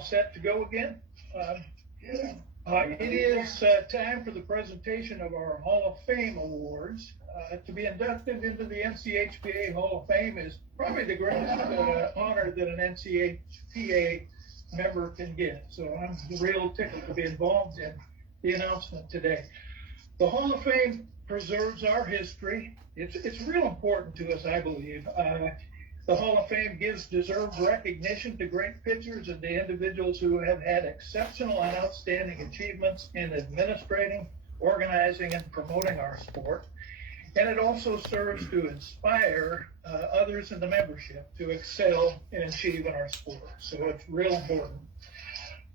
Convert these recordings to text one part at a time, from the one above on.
all set to go again? It is time for the presentation of our Hall of Fame awards. To be inducted into the NCHPA Hall of Fame is probably the greatest honor that an NCHPA member can get. So I'm real tickled to be involved in the announcement today. The Hall of Fame preserves our history. It's real important to us, I believe. The Hall of Fame gives deserved recognition to great pitchers and to individuals who have had exceptional and outstanding achievements in administrating, organizing, and promoting our sport. And it also serves to inspire others in the membership to excel and achieve in our sport. So it's real important.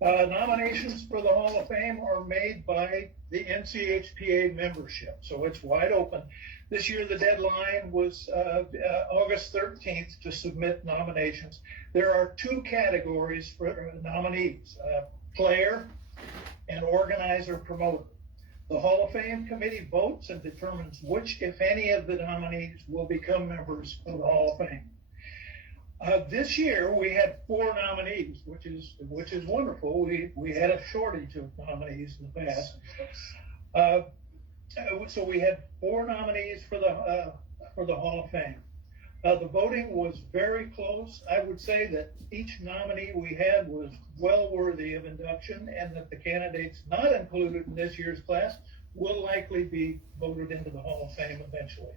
Nominations for the Hall of Fame are made by the NCHPA membership, so it's wide open. This year the deadline was August 13th to submit nominations. There are two categories for nominees, player and organizer promoter. The Hall of Fame committee votes and determines which, if any, of the nominees will become members of the Hall of Fame. This year we had 4 nominees, which is wonderful. We had a shortage of nominees in the past. So we had 4 nominees for the Hall of Fame. The voting was very close. I would say that each nominee we had was well worthy of induction, and that the candidates not included in this year's class will likely be voted into the Hall of Fame eventually.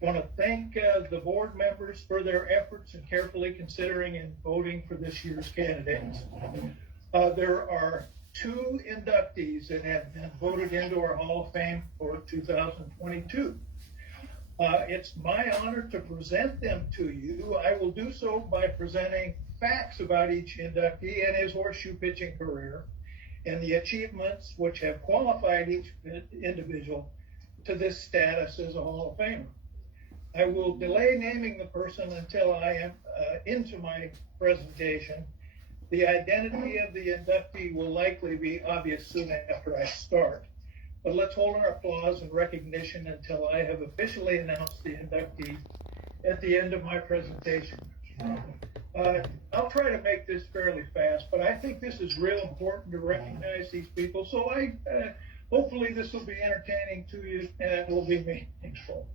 I want to thank the board members for their efforts in carefully considering and voting for this year's candidates. There are 2 inductees that have been voted into our Hall of Fame for 2022. It's my honor to present them to you. I will do so by presenting facts about each inductee and his horseshoe pitching career and the achievements which have qualified each individual to this status as a Hall of Famer. I will delay naming the person until I am into my presentation. The identity of the inductee will likely be obvious soon after I start. But let's hold our applause and recognition until I have officially announced the inductee at the end of my presentation. I'll try to make this fairly fast, but I think this is real important to recognize these people. So hopefully this will be entertaining to you and it will be meaningful.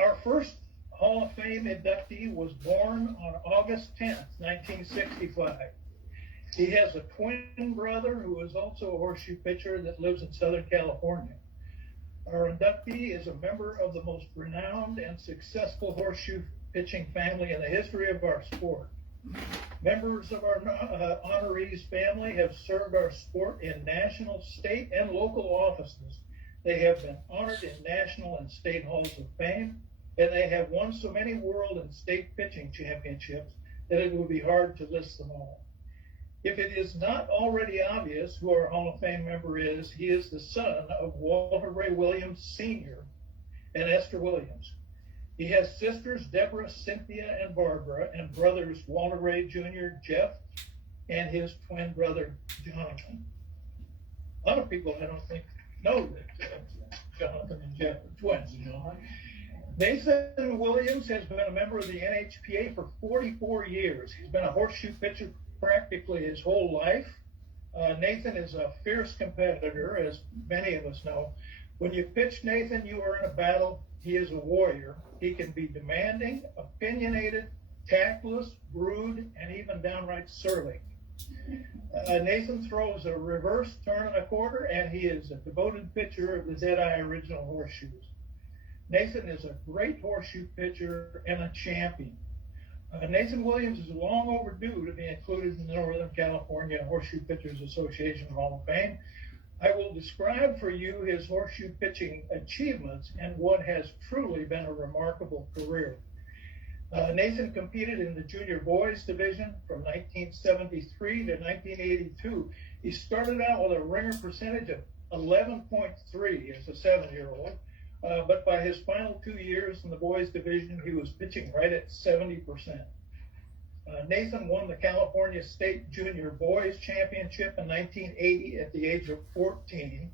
Our first Hall of Fame inductee was born on August 10th, 1965. He has a twin brother who is also a horseshoe pitcher that lives in Southern California. Our inductee is a member of the most renowned and successful horseshoe pitching family in the history of our sport. Members of our honorees family have served our sport in national, state, and local offices. They have been honored in national and state halls of fame, and they have won so many world and state pitching championships that it would be hard to list them all. If it is not already obvious who our Hall of Fame member is, he is the son of Walter Ray Williams Sr. and Esther Williams. He has sisters Deborah, Cynthia, and Barbara, and brothers Walter Ray Jr., Jeff, and his twin brother, Jonathan. A lot of people, I don't think, know that Jonathan and Jeff are twins. Nathan Williams has been a member of the NHPA for 44 years. He's been a horseshoe pitcher practically his whole life. Nathan is a fierce competitor, as many of us know. When you pitch Nathan, you are in a battle. He is a warrior. He can be demanding, opinionated, tactless, rude, and even downright surly. Nathan throws a reverse turn and a quarter, and he is a devoted pitcher of the Deadeye original horseshoes. Nathan is a great horseshoe pitcher and a champion. Nathan Williams is long overdue to be included in the Northern California Horseshoe Pitchers Association Hall of Fame. I will describe for you his horseshoe pitching achievements and what has truly been a remarkable career. Nathan competed in the junior boys division from 1973 to 1982. He started out with a ringer percentage of 11.3 as a 7-year-old. But by his final 2 years in the boys division, he was pitching right at 70%. Nathan won the California State Junior Boys Championship in 1980 at the age of 14.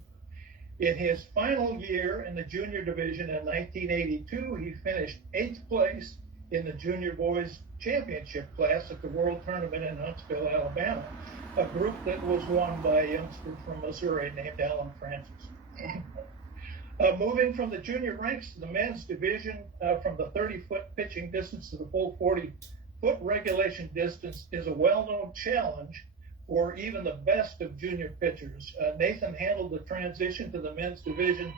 In his final year in the junior division in 1982, he finished 8th place in the junior boys championship class at the World Tournament in Huntsville, Alabama, a group that was won by a youngster from Missouri named Alan Francis. Moving from the junior ranks to the men's division, from the 30-foot pitching distance to the full 40-foot regulation distance is a well-known challenge for even the best of junior pitchers. Nathan handled the transition to the men's division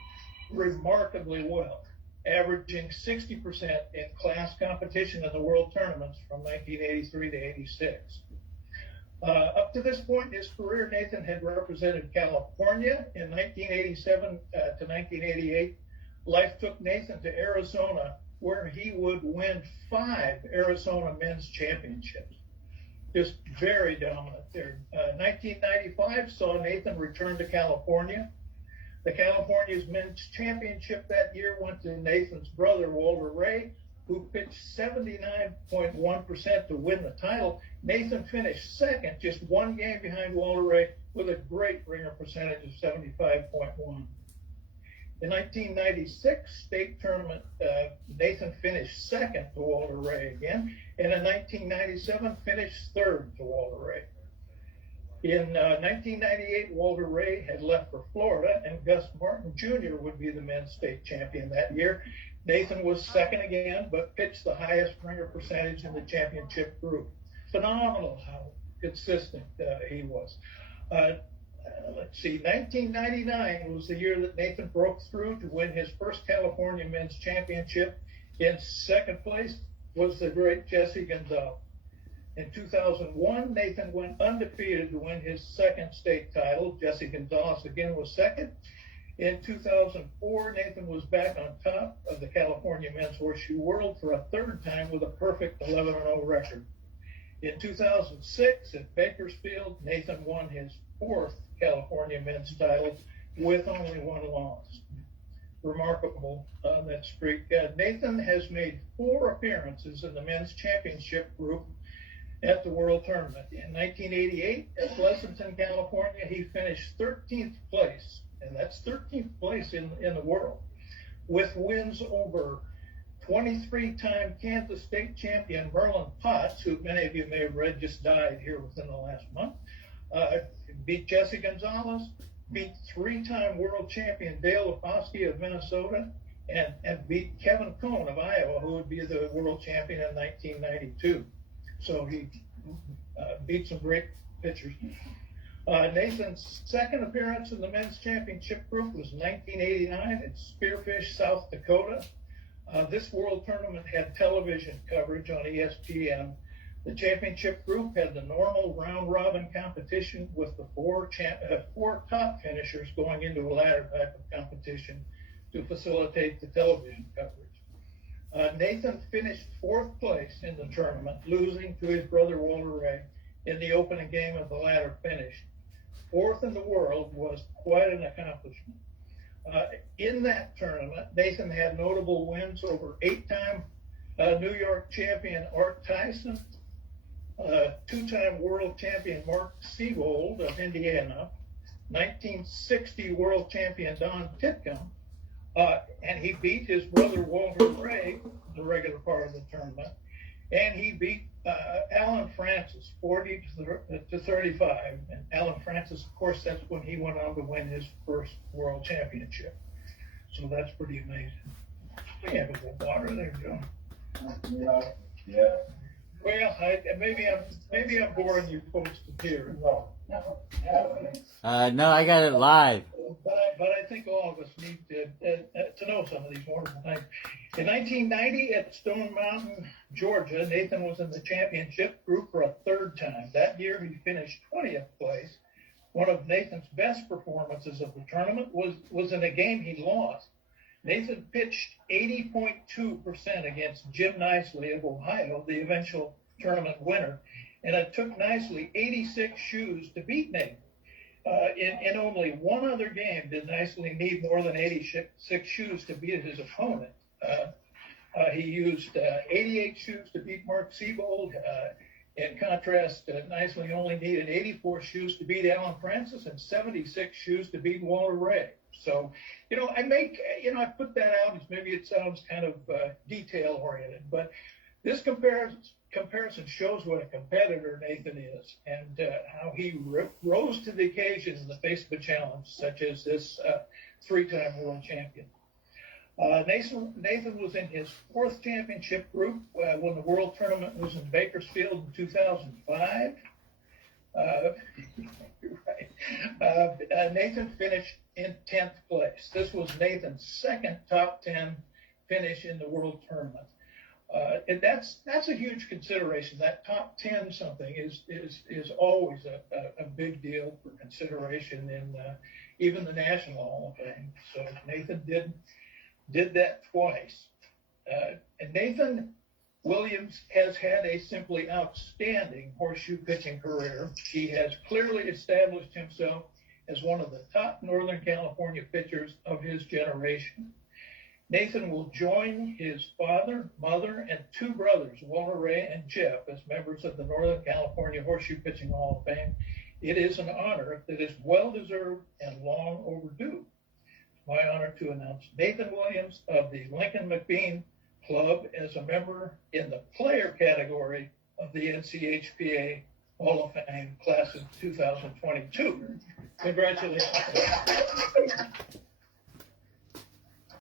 remarkably well, averaging 60% in class competition in the world tournaments from 1983 to 86. Up to this point in his career, Nathan had represented California in 1987 to 1988. Life took Nathan to Arizona, where he would win 5 Arizona men's championships. Just very dominant there. 1995 saw Nathan return to California. The California's men's championship that year went to Nathan's brother, Walter Ray, who pitched 79.1% to win the title. Nathan finished second, just 1 game behind Walter Ray, with a great ringer percentage of 75.1. In 1996 state tournament, Nathan finished second to Walter Ray again, and in 1997 finished third to Walter Ray. In 1998, Walter Ray had left for Florida, and Gus Martin Jr. would be the men's state champion that year. Nathan was second again, but pitched the highest ringer percentage in the championship group. Phenomenal how consistent he was. Let's see, 1999 was the year that Nathan broke through to win his first California men's championship. In second place was the great Jesse Gonzalez. In 2001, Nathan went undefeated to win his second state title. Jesse Gonzalez again was second. In 2004, Nathan was back on top of the California Men's Horseshoe World for a third time with a perfect 11-0 record. In 2006 at Bakersfield, Nathan won his 4th California men's title with only 1 loss. Remarkable on that streak. Nathan has made 4 appearances in the men's championship group at the World Tournament. In 1988 at Pleasanton, California, he finished 13th place, and that's 13th place in the world, with wins over 23-time Kansas State champion Merlin Potts, who many of you may have read just died here within the last month, beat Jesse Gonzalez, beat 3-time world champion Dale Lefoski of Minnesota, and beat Kevin Cohn of Iowa, who would be the world champion in 1992. So he beat some great pitchers. Nathan's second appearance in the men's championship group was 1989 at Spearfish, South Dakota. This world tournament had television coverage on ESPN. The championship group had the normal round-robin competition with the 4 top finishers going into a ladder type of competition to facilitate the television coverage. Nathan finished 4th place in the tournament, losing to his brother Walter Ray in the opening game of the ladder finish. 4th in the world was quite an accomplishment. In that tournament, Nathan had notable wins over 8-time New York champion Art Tyson, 2-time world champion Mark Seabold of Indiana, 1960 world champion Don Titcomb, and he beat his brother Walter Ray, the regular part of the tournament, and he beat Alan Francis 40 to 35. And Alan Francis, of course, that's when he went on to win his first world championship. So that's pretty amazing. We have a little water there, John. Yeah. Well, maybe I'm boring you folks to hear. No, I got it live. But I think all of us need to know some of these wonderful things. In 1990 at Stone Mountain, Georgia, Nathan was in the championship group for a 3rd time. That year he finished 20th place. One of Nathan's best performances of the tournament was in a game he lost. Nathan pitched 80.2% against Jim Nicely of Ohio, the eventual tournament winner, and it took Nicely 86 shoes to beat Nathan. In only one other game did Nicely need more than 86 shoes to beat his opponent. He used 88 shoes to beat Mark Seabold. In contrast, Nicely only needed 84 shoes to beat Alan Francis and 76 shoes to beat Walter Ray. So, I put that out as maybe it sounds kind of detail-oriented, but This comparison shows what a competitor Nathan is and how he rose to the occasion in the face of a challenge such as this three-time world champion. Nathan was in his fourth championship group when the world tournament was in Bakersfield in 2005. Nathan finished in 10th place. This was Nathan's second top 10 finish in the world tournament. And that's a huge consideration. That top 10 something is always a big deal for consideration in even the National Hall of Fame. So Nathan did that twice. And Nathan Williams has had a simply outstanding horseshoe pitching career. He has clearly established himself as one of the top Northern California pitchers of his generation. Nathan will join his father, mother, and two brothers, Walter Ray and Jeff, as members of the Northern California Horseshoe Pitching Hall of Fame. It is an honor that is well-deserved and long overdue. It's my honor to announce Nathan Williams of the Lincoln McBean Club as a member in the player category of the NCHPA Hall of Fame class of 2022. Congratulations.